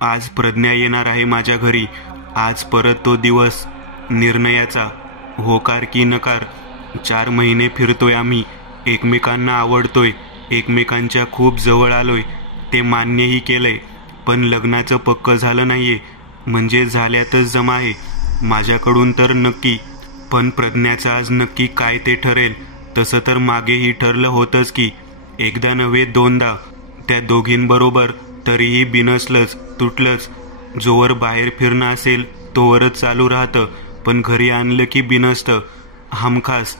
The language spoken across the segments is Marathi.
आज प्रज्ञा येणार आहे माझ्या घरी. आज परत तो दिवस निर्णयाचा. होकार की नकार. 4 महिने फिरतोय आम्ही, एकमेकांना आवडतोय, एकमेकांच्या खूप जवळ आलोय, ते मान्यही केलंय. पण लग्नाचं पक्क झालं नाहीये. म्हणजे झाल्यातच जमा आहे माझ्याकडून तर नक्की. पण प्रज्ञाचं आज नक्की काय ते ठरेल. तसं तर मागेही ठरलं होतंच की, एकदा नव्हे 2दा. त्या दोघींबरोबर. तरीही बिनसलंच, तुटलंच. जोवर बाहेर फिरणं असेल तोवरच चालू राहतं, पण घरी आणलं की बिनसतं हमखास.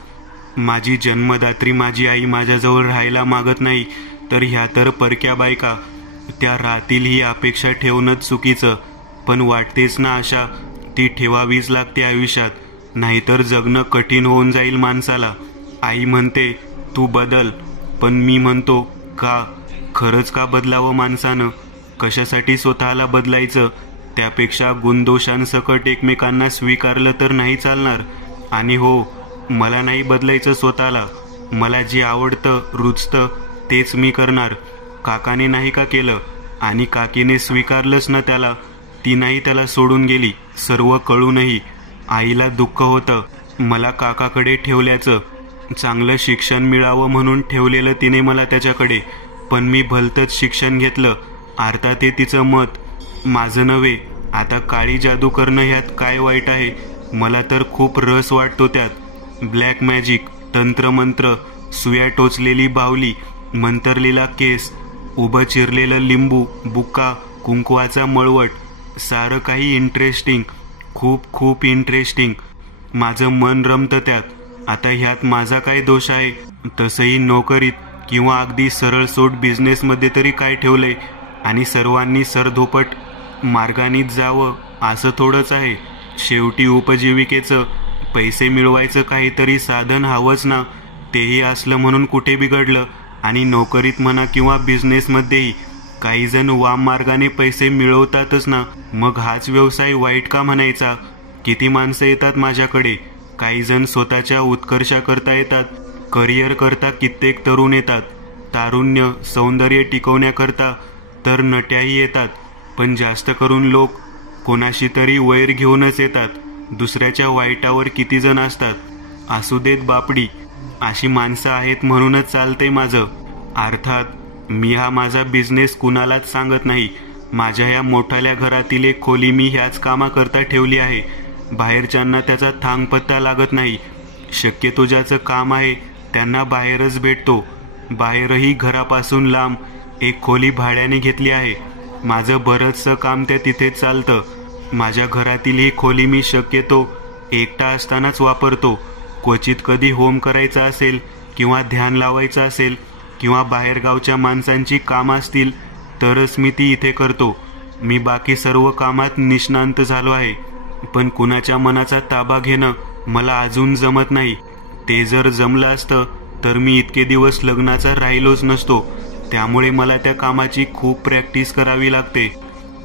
माझी जन्मदात्री माझी आई माझ्याजवळ राहायला मागत नाही, तर ह्या तर परक्या बायका. त्या राहतील ही अपेक्षा ठेवणंच चुकीचं. पण वाटतेच ना आशा, ती ठेवावीच लागते आयुष्यात, नाहीतर जगणं कठीण होऊन जाईल माणसाला. आई म्हणते तू बदल, पण मी म्हणतो का? खरंच का बदलावं माणसानं? कशासाठी स्वतःला बदलायचं? त्यापेक्षा गुणदोषांसकट एकमेकांना स्वीकारलं तर नाही चालणार. आणि हो, मला नाही बदलायचं स्वतःला. मला जे आवडतं, रुचतं तेच मी करणार. काकाने नाही का केलं? आणि काकीने स्वीकारलंच ना त्याला. ती नाही त्याला सोडून गेली, सर्व कळूनही. आईला दुःख होतं मला काकाकडे ठेवल्याचं. चांगलं शिक्षण मिळावं म्हणून ठेवलेलं तिने मला त्याच्याकडे. पण मी भलतंच शिक्षण घेतलं. अर्थात ते तिचं मत, माझं नव्हे. आता काळी जादू करणं ह्यात काय वाईट आहे? मला तर खूप रस वाटतो त्यात. ब्लॅक मॅजिक, तंत्रमंत्र, सुया टोचलेली बावली, मंतरलेला केस, उभं चिरलेलं लिंबू, बुक्का, कुंकवाचा मळवट, सारं काही इंटरेस्टिंग, खूप खूप इंटरेस्टिंग. माझं मन रमतं त्यात. आता ह्यात माझा काय दोष आहे? तसंही नोकरीत किंवा अगदी सरळ सोट बिझनेसमध्ये तरी काय ठेवलंय? आणि सर्वांनी सरधोपट मार्गानीच जावं असं थोडंच आहे. शेवटी उपजीविकेचं, पैसे मिळवायचं काहीतरी साधन हवंच ना. तेही असलं म्हणून कुठे बिघडलं? आणि नोकरीत म्हणा किंवा बिझनेसमध्येही काही जण वाम मार्गाने पैसे मिळवतातच ना. मग हाच व्यवसाय वाईट का म्हणायचा? किती माणसं येतात माझ्याकडे. काही जण स्वतःच्या उत्कर्षाकरता येतात, करिअर करता कित्येक तरुण येतात, तारुण्य सौंदर्य टिकवण्याकरता तर नट्याही येतात. पण जास्त करून लोक कोणाशी तरी वैर घेऊनच येतात. दुसऱ्याच्या वाईटावर किती जण असतात. असू देत बापडी, अशी माणसं आहेत म्हणूनच चालतंय माझं. अर्थात मी हा माझा बिझनेस कुणालाच सांगत नाही. माझ्या या मोठाल्या घरातील एक खोली मी ह्याच कामाकरता ठेवली आहे. बाहेरच्यांना त्याचा थांगपत्ता लागत नाही. शक्यतो ज्याचं काम आहे त्यांना बाहेरच भेटतो. बाहेरही घरापासून लांब एक खोली भाड्याने घेतली आहे. माझं बरंचसं काम त्या तिथेच चालतं. माझ्या घरातील ही खोली मी शक्यतो एकटा असतानाच वापरतो. क्वचित कधी होम करायचा असेल किंवा ध्यान लावायचं असेल किंवा बाहेरगावच्या माणसांची कामं असतील तरच मी ती इथे करतो. मी बाकी सर्व कामात निष्णांत झालो आहे. पण कुणाच्या मनाचा ताबा घेणं मला अजून जमत नाही. ते जर जमलं असतं तर मी इतके दिवस लग्नाचा राहिलोच नसतो. त्यामुळे मला त्या कामाची खूप प्रॅक्टिस करावी लागते.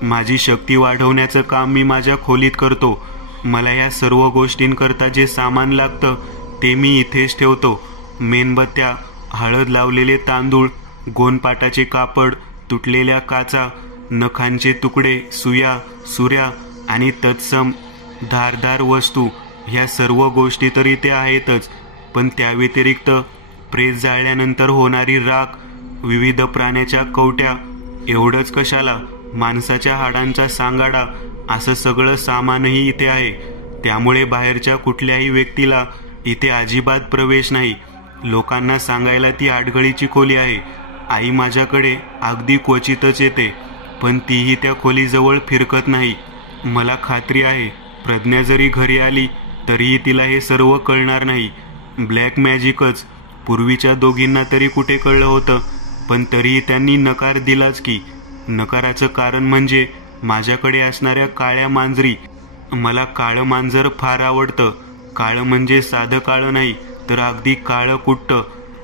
माझी शक्ती वाढवण्याचं काम मी माझ्या खोलीत करतो. मला या सर्व गोष्टींकरता जे सामान लागतं ते मी इथेच ठेवतो. मेणबत्त्या, हळद लावलेले तांदूळ, गोणपाटाचे कापड, तुटलेल्या काचा, नखांचे तुकडे, सुया, सुऱ्या आणि तत्सम धारदार वस्तू, ह्या सर्व गोष्टी तर इथे आहेतच. पण त्या व्यतिरिक्त प्रेस जाळल्यानंतर होणारी राख, विविध प्राण्याच्या कवट्या, एवढंच कशाला, माणसाच्या हाडांचा सांगाडा, असं सगळं सामानही इथे आहे. त्यामुळे बाहेरच्या कुठल्याही व्यक्तीला इथे अजिबात प्रवेश नाही. लोकांना सांगायला ती आडगळीची खोली आहे. आई माझ्याकडे अगदी क्वचितच येते, पण तीही त्या खोलीजवळ फिरकत नाही. मला खात्री आहे प्रज्ञा जरी घरी आली तरीही तिला हे सर्व कळणार नाही. ब्लॅक मॅजिकच. पूर्वीच्या दोघींना तरी कुठे कळलं होतं, पण तरीही त्यांनी नकार दिलाच की. नकाराचं कारण म्हणजे माझ्याकडे असणाऱ्या काळ्या मांजरी. मला काळं मांजर फार आवडतं. काळं म्हणजे साधं काळं नाही, तर अगदी काळं कुट्ट,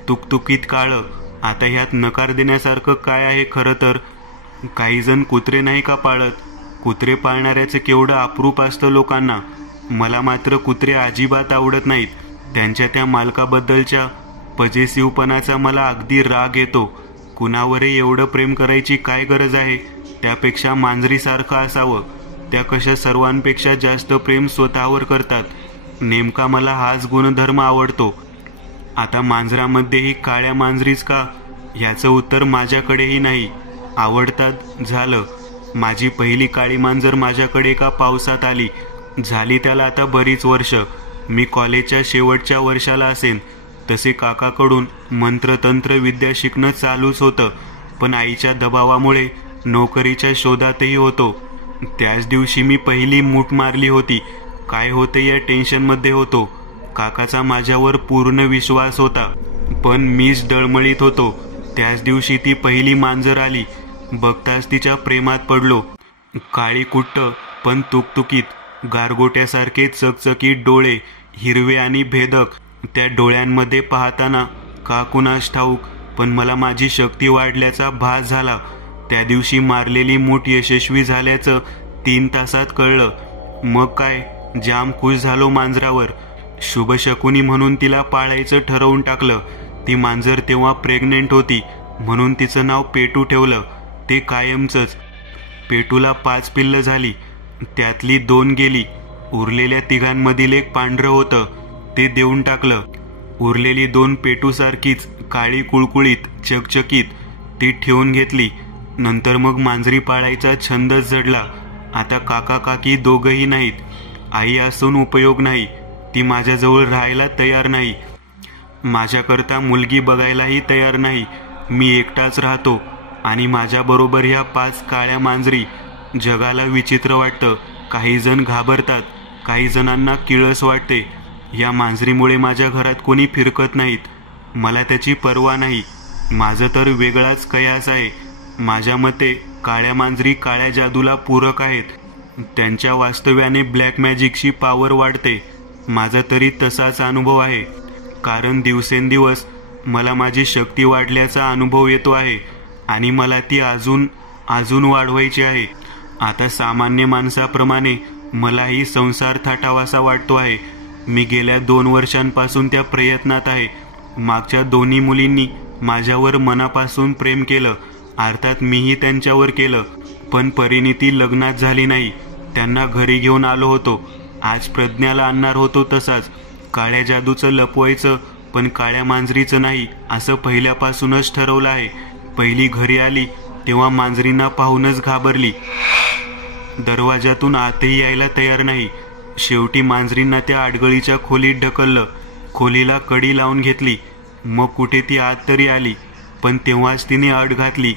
तुकतुकीत काळं. आता ह्यात नकार देण्यासारखं काय आहे? खरं तर काही जण कुत्रे नाही का पाळत? कुत्रे पाळणाऱ्याचं केवढं अप्रूप असतं लोकांना. मला मात्र कुत्रे अजिबात आवडत नाहीत. त्यांच्या त्या मालकाबद्दलच्या पजेसिव्हपणाचा मला अगदी राग येतो. कुणावरही एवढं प्रेम करायची काय गरज आहे? त्यापेक्षा मांजरीसारखं असावं. त्या कशा सर्वांपेक्षा जास्त प्रेम स्वतःवर करतात. नेमका मला हाच गुणधर्म आवडतो. आता मांजरामध्येही काळ्या मांजरीच का, ह्याचं उत्तर माझ्याकडेही नाही. आवडतात झालं. माझी पहिली काळी मांजर माझ्याकडे का पावसात आली. झाली त्याला आता बरीच वर्ष. मी कॉलेजच्या शेवटच्या वर्षाला असेन. तसे काकाकडून मंत्रतंत्र विद्या शिकणं चालूच होतं, पण आईच्या दबावामुळे नोकरीच्या शोधातही होतो. त्याच दिवशी मी पहिली मूठ मारली होती. काय होतं या टेन्शनमध्ये होतो. काकाचा माझ्यावर पूर्ण विश्वास होता, पण मीच डळमळीत होतो. त्याच दिवशी ती पहिली मांजर आली. बघताच तिच्या प्रेमात पडलो. काळी कुट्ट पण तुकतुकीत, गारगोट्यासारखे चकचकीत डोळे, हिरवे आणि भेदक. त्या डोळ्यांमध्ये पाहताना का कुणास ठाऊक, पण मला माझी शक्ती वाढल्याचा भास झाला. त्या दिवशी मारलेली मूठ यशस्वी झाल्याचं 3 तासात कळलं. मग काय, जाम खुश झालो मांजरावर. शुभशकुनी म्हणून तिला पाळायचं ठरवून टाकलं. ती मांजर तेव्हा प्रेग्नेंट होती, म्हणून तिचं नाव पेटू ठेवलं. ते कायमचंच. पेटूला 5 पिल्लं झाली. त्यातली 2 गेली. उरलेल्या 3घांमधील एक पांढरं होतं, ते देऊन टाकलं. उरलेली 2 पेटूसारखीच काळी कुळकुळीत चकचकीत, ती ठेवून घेतली. नंतर मग मांजरी पाळायचा छंदच जडला. आता काका काकी दोघंही नाहीत. आई असून उपयोग नाही. ती माझ्याजवळ राहायला तयार नाही. माझ्याकरता मुलगी बघायलाही तयार नाही. मी एकटाच राहतो आणि माझ्याबरोबर ह्या 5 काळ्या मांजरी. जगाला विचित्र वाटतं. काही जण घाबरतात, काही जणांना किळस वाटते. या मांजरीमुळे माझ्या घरात कोणी फिरकत नाहीत. मला त्याची पर्वा नाही. माझं तर वेगळाच कयास आहे. माझ्या मते काळ्या मांजरी काळ्या जादूला पूरक आहेत. त्यांच्या वास्तव्याने ब्लॅक मॅजिकची पॉवर वाढते. माझा तरी तसाच अनुभव आहे, कारण दिवसेंदिवस मला माझी शक्ती वाढल्याचा अनुभव येतो आहे आणि मला ती अजून वाढवायची आहे. आता सामान्य माणसाप्रमाणे मलाही संसार थाटावासा वाटतो आहे. मी गेल्या 2 वर्षांपासून त्या प्रयत्नात आहे. मागच्या 2 मुलींनी माझ्यावर मनापासून प्रेम केलं. अर्थात मीही त्यांच्यावर केलं, पण परिणिती लग्नात झाली नाही. त्यांना घरी घेऊन आलो होतो. आज प्रज्ञाला आणणार होतो तसाच. काळ्या जादूचं लपवायचं, पण काळ्या मांजरीचं नाही, असं पहिल्यापासूनच ठरवलं आहे. पहिली घरी आली तेव्हा मांजरींना पाहूनच घाबरली. दरवाजातून आतही यायला तयार नाही. शेवटी मांजरींना त्या आडगळीच्या खोलीत ढकललं. खोलीला कडी लावून घेतली. मग कुठे ती आत तरी आली, पण तेव्हाच तिने अट घातली.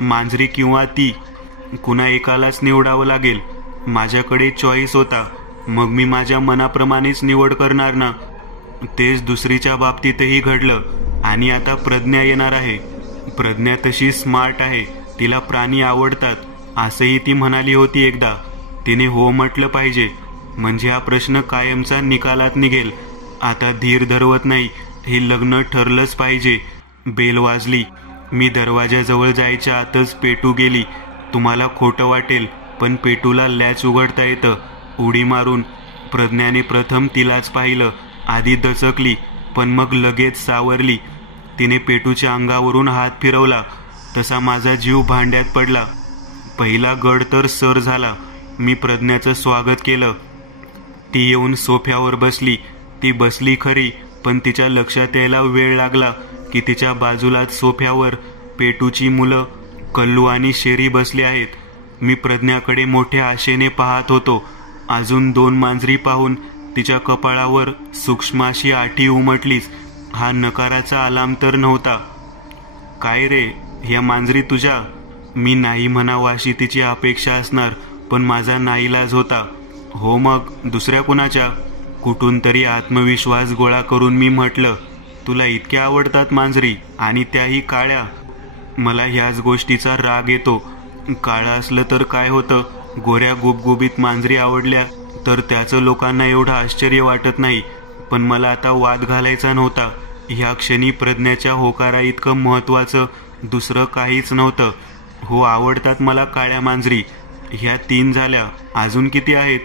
मांजरी किंवा ती, कुणा एकालाच निवडावं लागेल. माझ्याकडे चॉईस होता, मग मी माझ्या मनाप्रमाणेच निवड करणार ना. तेच दुसरीच्या बाबतीतही घडलं. आणि आता प्रज्ञा येणार आहे. प्रज्ञा तशी स्मार्ट आहे. तिला प्राणी आवडतात असंही ती म्हणाली होती एकदा. तिने हो म्हटलं पाहिजे, म्हणजे हा प्रश्न कायमचा निकालात निघेल. आता धीर धरवत नाही. हे लग्न ठरलंच पाहिजे. बेल वाजली. मी दरवाजाजवळ जायच्या आतच पेटू गेली. तुम्हाला खोटं वाटेल, पण पेटूला लॅच उघडता येतं उडी मारून. प्रज्ञाने प्रथम तिलाच पाहिलं. आधी दचकली, पण मग लगेच सावरली. तिने पेटूच्या अंगावरून हात फिरवला तसा माझा जीव भांड्यात पडला. पहिला गड तर सर झाला. मी प्रज्ञाचं स्वागत केलं. ती येऊन सोफ्यावर बसली. ती बसली खरी, पण तिच्या लक्षात यायला वेळ लागला की तिच्या बाजूलाच सोफ्यावर पेटूची मुलं कल्लू आणि शेरी बसली आहेत. मी प्रज्ञाकडे मोठ्या आशेने पाहत होतो. अजून 2 मांजरी पाहून तिच्या कपाळावर सूक्ष्म अशी आठी उमटलीच. हा नकाराचा अलार्म तर नव्हता. काय रे, ह्या मांजरी तुझ्या? मी नाही म्हणावं अशी तिची अपेक्षा असणार, पण माझा नाईलाज होता. हो मग दुसऱ्या कुणाच्या? कुठून तरी आत्मविश्वास गोळा करून मी म्हटलं, तुला इतक्या आवडतात मांजरी, आणि त्याही काळ्या? मला ह्याच गोष्टीचा राग येतो. काळं असलं तर काय होतं, गोऱ्या गुबगुबीत मांजरी आवडल्या तर त्याचं लोकांना एवढं आश्चर्य वाटत नाही. पण मला आता वाद घालायचा नव्हता. ह्या क्षणी प्रज्ञाच्या होकारा इतकं महत्त्वाचं दुसरं काहीच नव्हतं. हो, आवडतात मला काळ्या मांजरी. ह्या 3 झाल्या, अजून किती आहेत?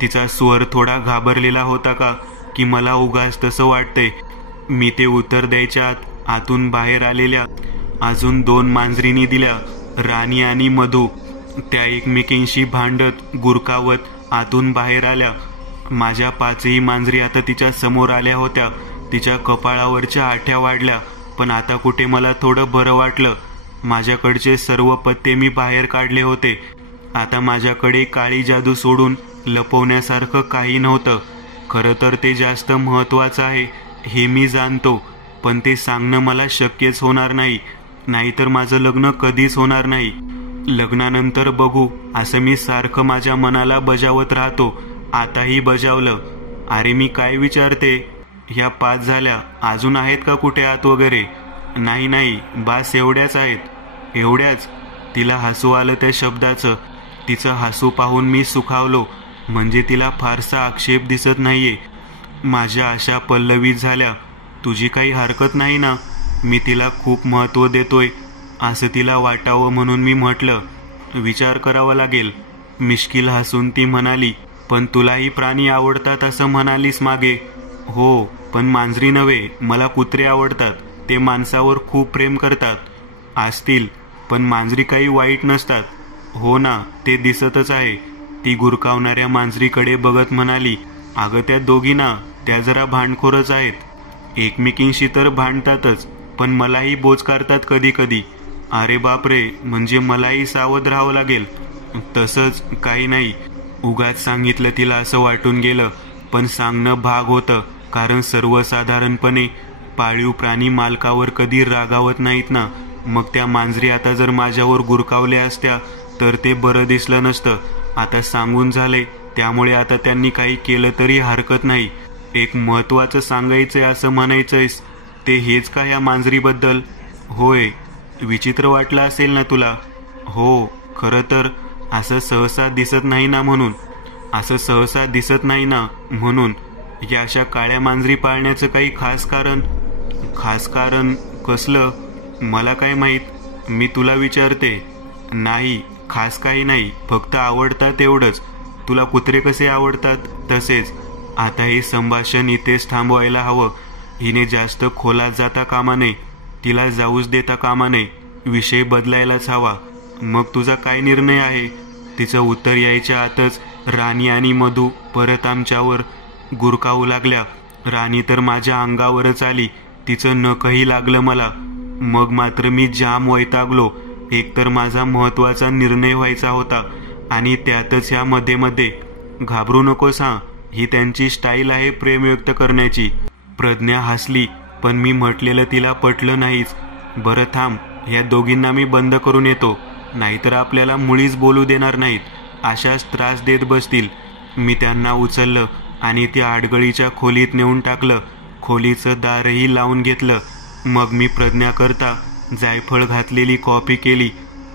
तिचा स्वर थोडा घाबरलेला होता का की मला उगाच तसं वाटतंय. मी ते उत्तर द्यायच्या आतून बाहेर आलेल्या अजून 2 मांजरींनी दिल्या, राणी आणि मधू. त्या एकमेकींशी भांडत गुरकावत आतून बाहेर आल्या. माझ्या 5ही मांजरी आता तिच्या समोर आल्या होत्या. तिच्या कपाळावरच्या आठ्या वाढल्या, पण आता कुठे मला थोडं बरं वाटलं. माझ्याकडचे सर्व पत्ते मी बाहेर काढले होते. आता माझ्याकडे काळी जादू सोडून लपवण्यासारखं काही नव्हतं. खरं तर ते जास्त महत्त्वाचं आहे हे मी जाणतो, पण ते सांगणं मला शक्यच होणार नाही. नाहीतर माझं लग्न कधीच होणार नाही. लग्नानंतर बघू असं मी सारखं माझ्या मनाला बजावत राहतो. आताही बजावलं. अरे मी काय विचारते, ह्या 5 झाल्या, अजून आहेत का कुठे आत वगैरे? नाही नाही, बास एवढ्याच आहेत. एवढ्याच? तिला हसू आलं त्या शब्दाचं. तिचं हसू पाहून मी सुखावलो. म्हणजे तिला फारसा आक्षेप दिसत नाहीये. माझ्या आशा पल्लवित झाल्या. तुझी काही हरकत नाही ना? मी तिला खूप महत्त्व देतोय असं तिला वाटावं म्हणून मी म्हटलं. विचार करावा लागेल. मिश्किल हसून ती म्हणाली, पण तुलाही प्राणी आवडतात असं म्हणालीस मागे. हो, पण मांजरी नव्हे, मला कुत्रे आवडतात. ते माणसावर खूप प्रेम करतात. असतील, पण मांजरी काही वाईट नसतात. हो ना, ते दिसतच आहे. ती गुरकावणाऱ्या मांजरीकडे बघत म्हणाली, अगं त्या दोघी ना, त्या जरा भांडखोरच आहेत. एकमेकींशी तर भांडतातच, पण मलाही बोचकारतात कधी कधी. अरे बापरे, म्हणजे मलाही सावध राहावं लागेल. तसंच काही नाही, उगाच सांगितलं तिला असं वाटून गेलं. पण सांगणं भाग होतं, कारण सर्वसाधारणपणे पाळीव प्राणी मालकावर कधी रागावत नाहीत ना. मग त्या मांजरी आता जर माझ्यावर गुरकावल्या असत्या तर ते बरं दिसलं नसतं. आता सांगून झाले, त्यामुळे आता त्यांनी काही केलं तरी हरकत नाही. एक महत्त्वाचं सांगायचंय असं म्हणायचंयस, ते हेच का ह्या मांजरीबद्दल? होय. विचित्र वाटलं असेल ना तुला? हो, खरं तर असं सहसा दिसत नाही ना म्हणून. असं सहसा दिसत नाही ना म्हणून या अशा काळ्या मांजरी पाळण्याचं काही खास कारण? खास कारण कसलं? मला काय माहीत, मी तुला विचारते. नाही, खास काही नाही, फक्त आवडतात एवढंच. तुला कुत्रे कसे आवडतात तसेच. आता हे संभाषण इथेच थांबवायला हवं. हिने जास्त खोलात जाता कामा नये. तिला जाऊच देता कामा नये. विषय बदलायलाच हवा. मग तुझा काय निर्णय आहे? तिचं उत्तर यायच्या आतच राणी आणि मधू परत आमच्यावर गुरकावू लागल्या. राणी तर माझ्या अंगावरच आली. तिचं नखही लागलं मला. मग मात्र मी जाम वैतागलो. एकतर माझा महत्त्वाचा निर्णय व्हायचा होता आणि त्यातच ह्या मध्ये मध्ये. घाबरू नकोस हां, ही त्यांची स्टाईल आहे प्रेम व्यक्त करण्याची. प्रज्ञा हसली, पण मी म्हटलेलं तिला पटलं नाहीच. बरं थांब, ह्या दोघींना मी बंद करून येतो, नाहीतर आपल्याला मुळीच बोलू देणार नाहीत. अशाच त्रास देत बसतील. मी त्यांना उचललं आणि त्या आडगळीच्या खोलीत नेऊन टाकलं. खोलीचं दारही लावून घेतलं. मग मी प्रज्ञाकरता जायफळ घातलेली कॉफी केली.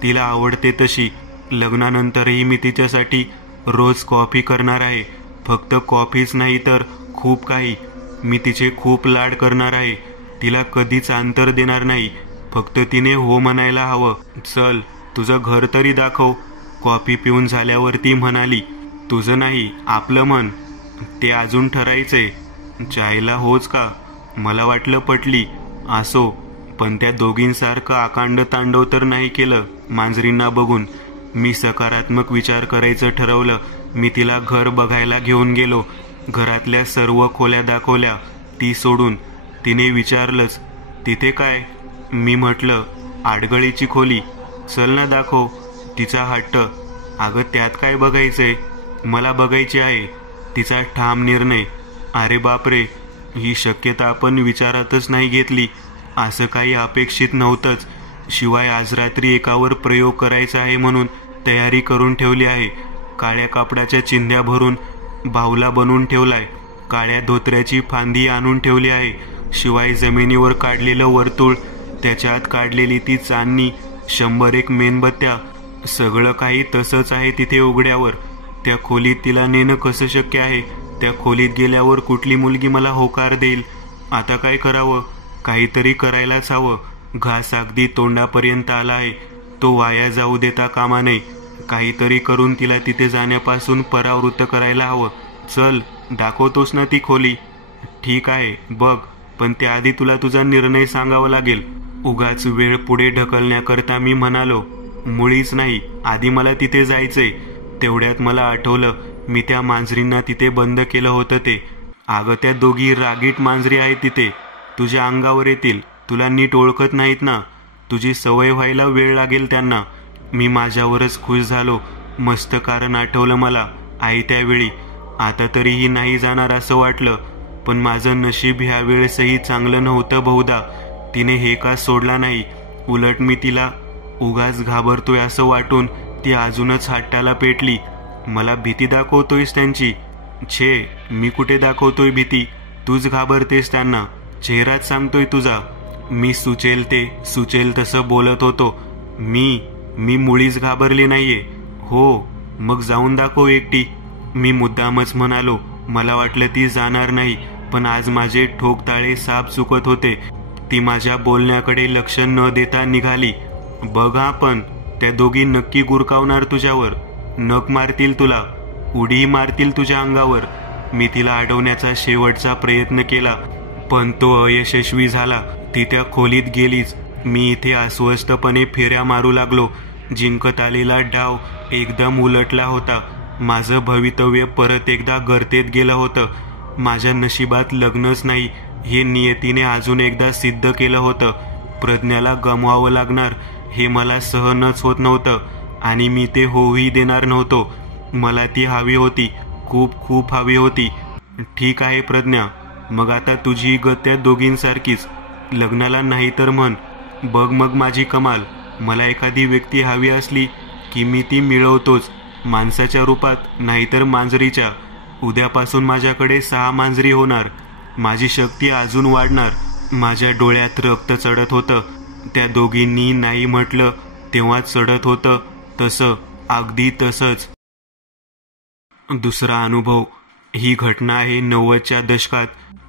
तिला आवडते तशी. लग्नानंतरही मी तिच्यासाठी रोज कॉफी करणार आहे. फक्त कॉफीच नाही तर खूप काही. मी तिचे खूप लाड करणार आहे. तिला कधीच अंतर देणार नाही. फक्त तिने हो म्हणायला हवं. चल, तुझं घर तरी दाखव. कॉफी पिऊन झाल्यावर ती म्हणाली, तुझं नाही, आपलं मन. ते अजून ठरायचंय. जायला होच का? मला वाटलं पटली. असो, पण त्या दोघींसारखं आकांड तांडव तर नाही केलं मांजरींना बघून. मी सकारात्मक विचार करायचं ठरवलं. मी तिला घर बघायला घेऊन गेलो. घरातल्या सर्व खोल्या दाखवल्या, ती सोडून. तिने विचारलंच, तिथे काय? मी म्हटलं, आडगळीची खोली. चल ना दाखव. तिचा हट्ट, अगं त्यात काय बघायचंय? मला बघायची आहे. तिचा ठाम निर्णय. अरे बापरे, ही शक्यता आपण विचारातच नाही घेतली. असं काही अपेक्षित नव्हतंच. शिवाय आज रात्री एकावर प्रयोग करायचा आहे म्हणून तयारी करून ठेवली आहे. काळ्या कापडाच्या चिंध्या भरून बाहुला बनवून ठेवलाय. काळ्या धोत्र्याची फांदी आणून ठेवली आहे. शिवाय जमिनीवर काढलेलं वर्तुळ, त्याच्यात काढलेली ती चांदणी, 101 मेणबत्त्या, सगळं काही तसंच आहे तिथे उघड्यावर. त्या खोलीत तिला नेणं कसं शक्य आहे? त्या खोलीत गेल्यावर कुठली मुलगी मला होकार देईल? आता काय करावं? काहीतरी करायलाच हवं. घास अगदी तोंडापर्यंत आला आहे. तो वाया जाऊ देता कामा नये. काहीतरी करून तिला तिथे जाण्यापासून परावृत्त करायला हवं. चल, दाखवतोस ना ती खोली? ठीक आहे, बघ, पण त्याआधी तुला तुझा निर्णय सांगावा लागेल. उगाच वेळ पुढे ढकलण्याकरता मी म्हणालो. मुळीच नाही. आधी मला तिथे जायचंय. तेवढ्यात मला आठवलं, मी त्या मांजरींना तिथे बंद केलं होतं ते. अगं त्या दोघी रागीट मांजरी आहेत तिथे. तुझ्या अंगावर येतील. तुला नीट ओळखत नाहीत ना. तुझी सवय व्हायला वेळ लागेल त्यांना. मी माझ्यावरच खुश झालो. मस्त कारण आठवलं मला आई त्यावेळी. आता तरीही नाही जाणार असं वाटलं. पण माझं नशीब ह्या वेळेसही चांगलं नव्हतं बहुधा. तिने हे का सोडला नाही. उलट मी तिला उगाच घाबरतोय असं वाटून ती अजूनच हट्टाला पेटली. मला भीती दाखवतोयस त्यांची? छे, मी कुठे दाखवतोय भीती. तूच घाबरतेस त्यांना. चेहराच सांगतोय तुझा. मी सुचेल तसं बोलत होतो. मी मुळीच घाबरले नाहीये. हो, मग जाऊन दाखव एकटी. मी मुद्दामच म्हणालो. मला वाटलं ती जाणार नाही, पण आज माझे ठोकताळे साफ चुकत होते. ती माझ्या बोलण्याकडे लक्ष न देता निघाली. बघा, पण त्या दोघी नक्की गुरकावणार तुझ्यावर. नख मारतील तुला. उडी मारतील तुझ्या अंगावर. मी तिला अडवण्याचा शेवटचा प्रयत्न केला, पण तो अयशस्वी झाला. ती त्या खोलीत गेलीच. मी इथे अस्वस्थपणे फेऱ्या मारू लागलो. जिंकत आलेला डाव एकदम उलटला होता. माझं भवितव्य परत एकदा गर्तेत गेलं होतं. माझ्या नशिबात लग्नच नाही हे नियतीने अजून एकदा सिद्ध केलं होतं. प्रज्ञाला गमवावं लागणार हे मला सहनच होत नव्हतं, आणि मी ते होऊही देणार नव्हतो. मला ती हवी होती. खूप हवी होती. ठीक आहे प्रज्ञा, मग आता तुझी गत त्या दोघींसारखीच. लग्नाला नाही तर म्हण. बघ मग माझी कमाल. मला एखादी व्यक्ती हवी असली की मी ती मिळवतोच. माणसाच्या रूपात, नाहीतर मांजरीच्या. उद्यापासून माझ्याकडे 6 मांजरी होणार. माझी शक्ती अजून वाढणार. माझ्या डोळ्यात रक्त चढत होतं. त्या दोघींनी नाही म्हटलं तेव्हा चढत होतं तसं, अगदी तसंच. दुसरा अनुभव. ही घटना आहे 90च्या दशकात.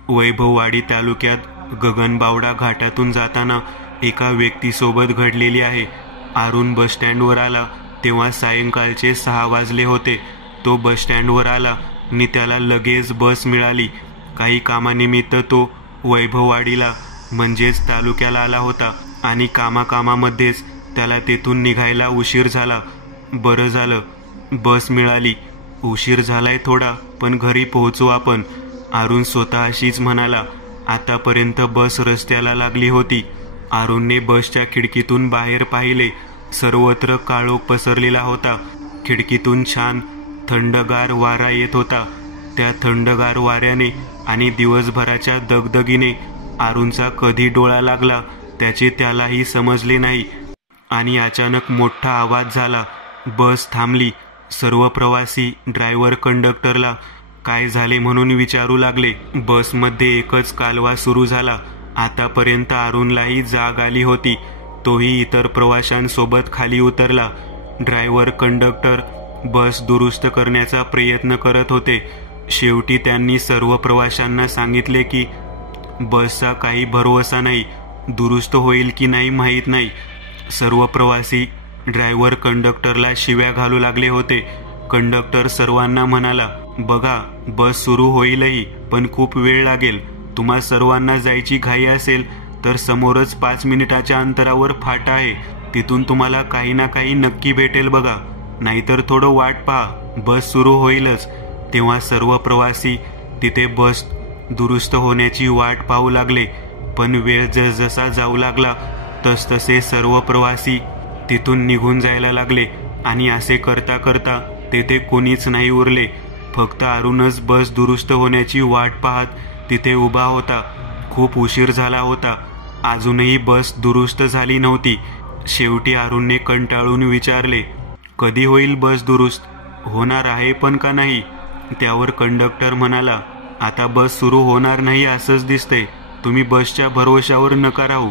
वैभववाडी तालुक्यात गगनबावडा घाटातून जाताना एका व्यक्तीसोबत घडलेली आहे. अरुण बस स्टँडवर आला तेव्हा सायंकाळचे 6 वाजले होते. तो बस स्टँडवर आला आणि त्याला लगेच बस मिळाली. काही कामानिमित्त तो वैभववाडीला म्हणजेच तालुक्याला आला होता, आणि कामामध्येच त्याला तेथून निघायला उशीर झाला. बरं झालं बस मिळाली. उशीर झालाय थोडा, पण घरी पोहोचू आपण, अरुण स्वतःशीच म्हणाला. आतापर्यंत बस रस्त्याला लागली होती. अरुणने बसच्या खिडकीतून बाहेर पाहिले. सर्वत्र काळोख पसरलेला होता. खिडकीतून छान थंडगार वारा येत होता. त्या थंडगार वाऱ्याने आणि दिवसभराच्या दगदगीने अरुणचा कधी डोळा लागला त्याचे त्यालाही समजले नाही. आणि अचानक मोठा आवाज झाला. बस थांबली. सर्व प्रवासी ड्रायव्हर कंडक्टरला काय झाले म्हणून विचारू लागले. बसमध्ये एकच कालवा सुरू झाला. आतापर्यंत अरुणलाही जाग आली होती. तोही इतर प्रवाशांसोबत खाली उतरला. ड्रायव्हर कंडक्टर बस दुरुस्त करण्याचा प्रयत्न करत होते. शेवटी त्यांनी सर्व प्रवाशांना सांगितले की बसचा काही भरवसा नाही, दुरुस्त होईल की नाही माहीत नाही. सर्व प्रवासी ड्रायव्हर कंडक्टरला शिव्या घालू लागले होते. कंडक्टर सर्वांना म्हणाला, बघा बस सुरू होईलही, पण खूप वेळ लागेल. तुम्हा सर्वांना जायची घाई असेल तर समोरच 5 मिनिटाच्या अंतरावर फाटा आहे. तिथून तुम्हाला काही ना काही नक्की भेटेल बघा. नाहीतर थोडं वाट पहा, बस सुरू होईलच. तेव्हा सर्व प्रवासी तिथे बस दुरुस्त होण्याची वाट पाहू लागले. पण वेळ जसजसा जाऊ लागला तसतसे सर्व प्रवासी तिथून निघून जायला लागले. आणि असे करता करता तेथे कोणीच नाही उरले. फक्त अरुणच बस दुरुस्त होण्याची वाट पाहत तिथे उभा होता. खूप उशीर झाला होता. अजूनही बस दुरुस्त झाली नव्हती. शेवटी अरुणने कंटाळून विचारले, कधी होईल बस दुरुस्त? होणार आहे पण का नाही? त्यावर कंडक्टर म्हणाला, आता बस सुरू होणार नाही असंच दिसतंय. तुम्ही बसच्या भरवशावर नका राहू.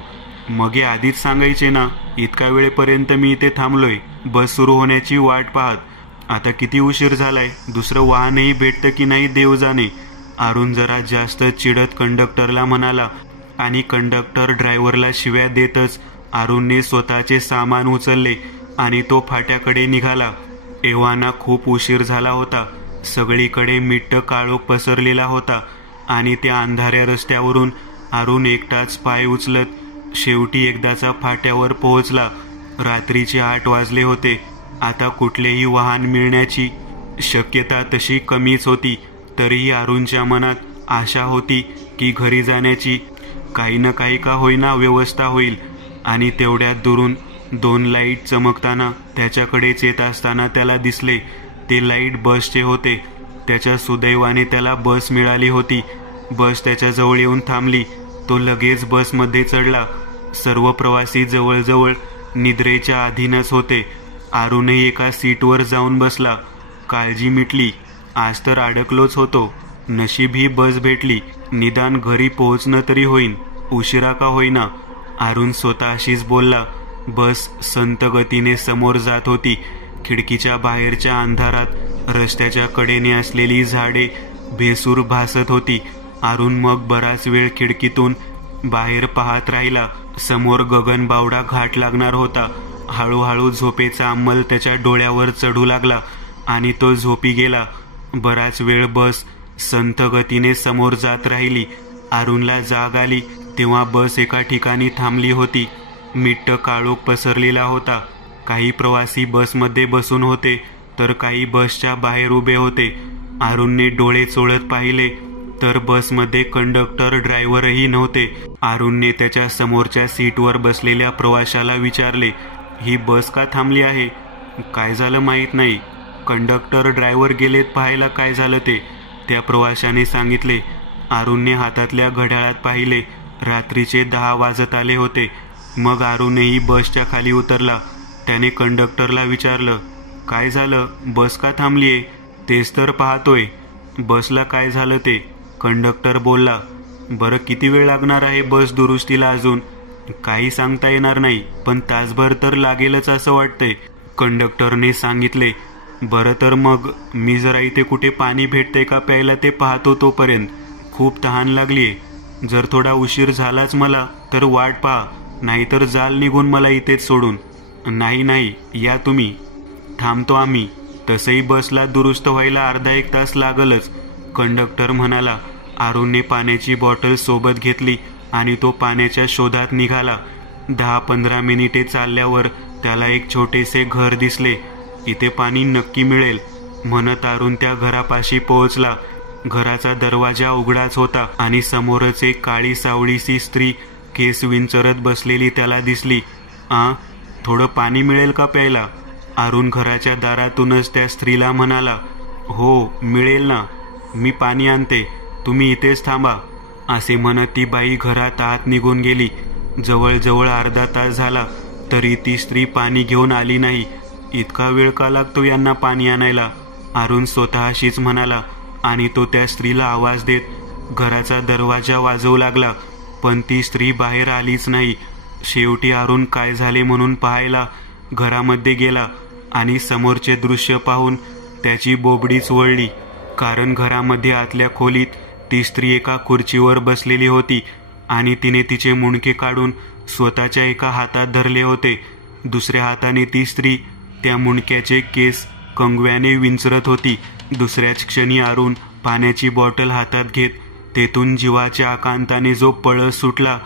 मग हे आधीच सांगायचे ना. इतका वेळेपर्यंत मी इथे थांबलोय बस सुरू होण्याची वाट पाहत. आता किती उशीर झालाय. दुसरं वाहनही भेटतं की नाही देव जाणे. अरुण जरा जास्त चिडत कंडक्टरला म्हणाला. आणि कंडक्टर ड्रायव्हरला शिव्या देतच अरुणने स्वतःचे सामान उचलले आणि तो फाट्याकडे निघाला. एव्हाना खूप उशीर झाला होता. सगळीकडे मिट्ट काळोख पसरलेला होता. आणि त्या अंधाऱ्या रस्त्यावरून अरुण एकटाच पाय उचलत शेवटी एकदाचा फाट्यावर पोहोचला. रात्रीचे 8 वाजले होते. आता कुठलेही वाहन मिळण्याची शक्यता तशी कमीच होती. तरीही अरुणच्या मनात आशा होती की घरी जाण्याची काही ना काही का होईना व्यवस्था होईल. आणि तेवढ्यात दुरून 2 लाईट चमकताना त्याच्याकडेच येत असताना त्याला दिसले. ते लाईट बसचे होते. त्याच्या सुदैवाने त्याला बस मिळाली होती. बस त्याच्याजवळ येऊन थांबली. तो लगेच बसमध्ये चढला. सर्व प्रवासी जवळजवळ निद्रेच्या अधीनच होते. अरुणही एका सीटवर जाऊन बसला. काळजी मिटली. आज तर अडकलोच होतो. नशीब ही बस भेटली. निदान घरी पोहोचणं तरी होईन, उशिरा का होईना. अरुण स्वतःशीच बोलला. बस संत गतीने समोर जात होती. खिडकीच्या बाहेरच्या अंधारात रस्त्याच्या कडेने असलेली झाडे भेसूर भासत होती. अरुण मग बराच वेळ खिडकीतून बाहेर पाहत राहिला. समोर गगनबावडा घाट लागणार होता. हळूहळू झोपेचा अंमल त्याच्या डोळ्यावर चढू लागला आणि तो झोपी गेला. बराच वेळ बस संत गतीने समोर जात राहिली. अरुणला जाग आली तेव्हा बस एका ठिकाणी थांबली होती. मिट्ट काळोख पसरलेला होता. काही प्रवासी बसमध्ये बसून होते तर काही बसच्या बाहेर उभे होते. अरुणने डोळे चोळत पाहिले तर बसमध्ये कंडक्टर ड्रायव्हरही नव्हते. अरुणने त्याच्या समोरच्या सीटवर बसलेल्या प्रवाशाला विचारले, ही बस का थांबली आहे? काय झालं माहीत नाही. कंडक्टर ड्रायव्हर गेलेत पाहायला काय झालं ते, त्या प्रवाशाने सांगितले. अरुणने हातातल्या घड्याळात पाहिले. रात्रीचे 10 वाजत आले होते. मग अरुणही बसच्या खाली उतरला. त्याने कंडक्टरला विचारलं, काय झालं, बस का थांबलीये? तेच तर पाहतोय. बसला काय झालं ते? कंडक्टर बोलला. बरं किती वेळ लागणार आहे बस दुरुस्तीला? अजून काही सांगता येणार नाही, पण तासभर तर लागेलच असं वाटतंय, कंडक्टरने सांगितले. बरं तर मग मी जरा इथे कुठे पाणी भेटते का प्यायला ते पाहतो, तोपर्यंत खूप तहान लागलीये. जर थोडा उशीर झालाच मला तर वाट पहा, नाहीतर जाल निघून मला इथेच सोडून. नाही, या तुम्ही. थांबतो आम्ही. तसंही बसला दुरुस्त व्हायला अर्धा 1 तास लागलच, कंडक्टर म्हणाला. अरुणने पाण्याची बॉटल सोबत घेतली आणि तो पाण्याच्या शोधात निघाला. 10-15 मिनिटे चालल्यावर त्याला एक छोटेसे घर दिसले. इथे पाणी नक्की मिळेल म्हणत अरुण त्या घरापाशी पोहोचला. घराचा दरवाजा उघडाच होता आणि समोरच एक काळी सावळीसी स्त्री केस विंचरत बसलेली त्याला दिसली. थोडं पाणी मिळेल का प्यायला? अरुण घराच्या दारातूनच त्या स्त्रीला म्हणाला. हो मिळेल ना, मी पाणी आणते, तुम्ही इथेच थांबा, असे म्हणत ती बाई घरात आत निघून गेली. जवळजवळ अर्धा तास झाला तरी ती स्त्री पाणी घेऊन आली नाही. इतका वेळ का लागतो यांना पाणी आणायला? अरुण स्वतःशीच म्हणाला आणि तो त्या स्त्रीला आवाज देत घराचा दरवाजा वाजवू लागला. पण ती स्त्री बाहेर आलीच नाही. शेवटी अरुण काय झाले म्हणून पाहायला घरामध्ये गेला आणि समोरचे दृश्य पाहून त्याची बोबडीच वळली. कारण घरामध्ये आतल्या खोलीत ती स्त्री एका खुर्चीवर बसलेली होती आणि तिने तिचे मुंडके काढून स्वतःच्या एका हातात धरले होते. दुसऱ्या हाताने ती स्त्री त्या मुंडक्याचे केस कंगव्याने विंचरत होती. दुसऱ्याच क्षणी अरुण पाण्याची बॉटल हातात घेत तेथून जीवाच्या आकांताने जो पळस सुटला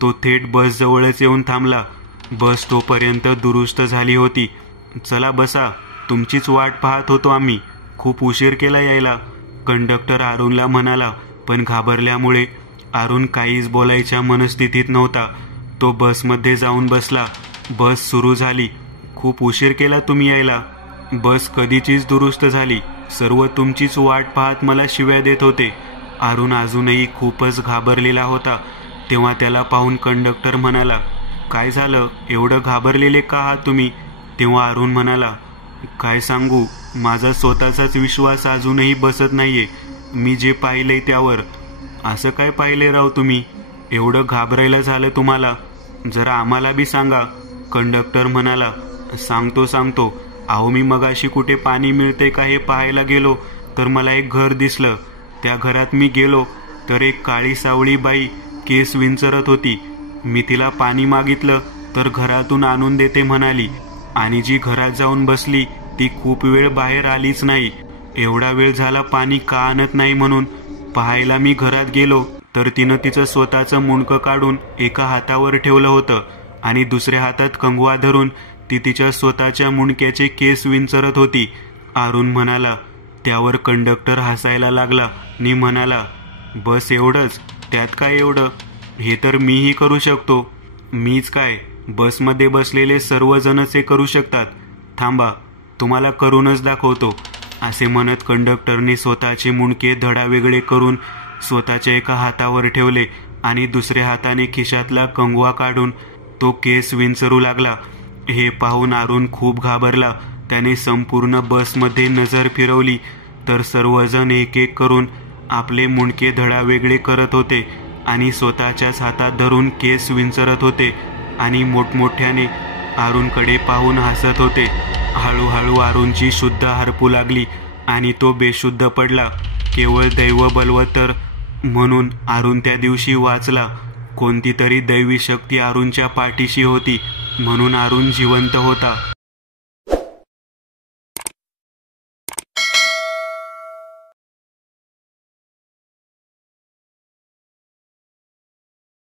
तो थेट बस जवळच येऊन थांबला. बस तोपर्यंत दुरुस्त झाली होती. चला बसा, तुमचीच वाट पाहत होतो आम्ही, खूप उशीर केला यायला, कंडक्टर अरुणला म्हणाला. पण घाबरल्यामुळे अरुण काहीच बोलायच्या मनस्थितीत नव्हता. तो बसमध्ये जाऊन बसला. बस सुरू झाली. खूप उशीर केला तुम्ही यायला. बस कधीचीच दुरुस्त झाली. सर्व तुमचीच वाट पाहत मला शिव्या देत होते. अरुण अजूनही खूपच घाबरलेला होता. तेव्हा त्याला पाहून कंडक्टर म्हणाला, काय झालं, एवढं घाबरलेले का आहात तुम्ही? तेव्हा अरुण म्हणाला, काय सांगू, माझा स्वतःचाच विश्वास अजूनही बसत नाहीये मी जे पाहिलंय त्यावर. असं काय पाहिले राव तुम्ही? एवढं घाबरायला झालं तुम्हाला? जरा आम्हाला बी सांगा, कंडक्टर म्हणाला. सांगतो. अहो मी मगाशी कुठे पाणी मिळते का हे पाहायला गेलो तर मला एक घर दिसलं. त्या घरात मी गेलो तर एक काळी सावळी बाई केस विंचरत होती. मी तिला पाणी मागितलं तर घरातून आणून देते म्हणाली आणि जी घरात जाऊन बसली ती खूप वेळ बाहेर आलीच नाही. एवढा वेळ झाला पाणी का आणत नाही म्हणून पाहायला मी घरात गेलो तर तिनं तिचं स्वतःचं मुंडकं काढून एका हातावर ठेवलं होतं आणि दुसऱ्या हातात कंगवा धरून ती तिच्या स्वतःच्या मुंडक्याचे केस विंचरत होती. अरुण म्हणाला. त्यावर कंडक्टर हसायला लागला आणि म्हणाला, बस एवढंच? त्यात काय एवढं? हे तर मीही करू शकतो. मीच काय, बसमध्ये बसलेले सर्वजणच हे करू शकतात. थांबा, तुम्हाला करूनच दाखवतो. असे म्हणत कंडक्टरने स्वतःचे मुंडके धडावेगळे करून स्वतःच्या एका हातावर ठेवले आणि दुसऱ्या हाताने खिशातला कंगवा काढून तो केस विंचरू लागला. हे पाहून अरुण खूप घाबरला. त्याने संपूर्ण बसमध्ये नजर फिरवली तर सर्वजण एक एक करून आपले मुंडके धडावेगळे करत होते आणि स्वतःच्याच हातात धरून केस विंचरत होते आणि मोठमोठ्याने अरुणकडे पाहून हसत होते. हळूहळू अरुणची शुद्ध हरपू लागली आणि तो बेशुद्ध पडला. केवळ दैव बलवत्तर म्हणून अरुण त्या दिवशी वाचला. कोणती तरी दैवी शक्ती अरुणच्या पाठीशी होती म्हणून अरुण जिवंत होता.